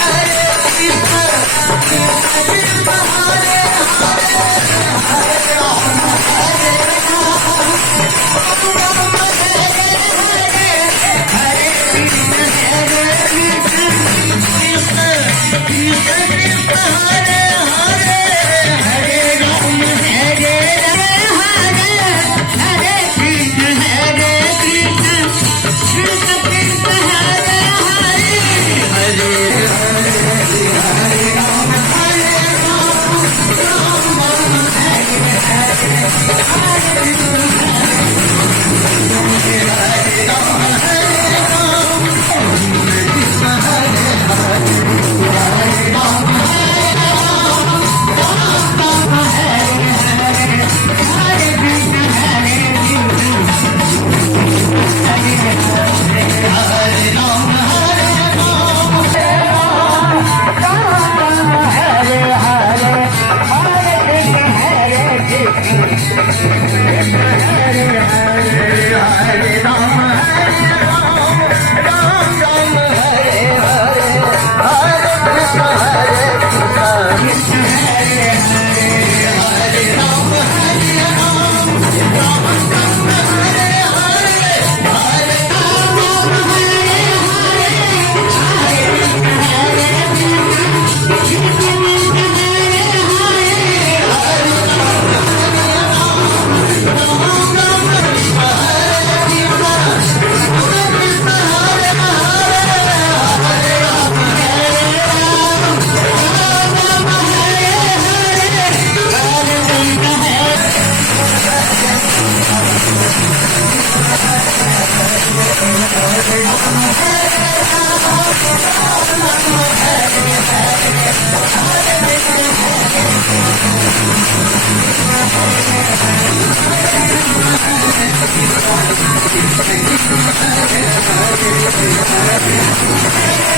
Hare Yeah. Thank you.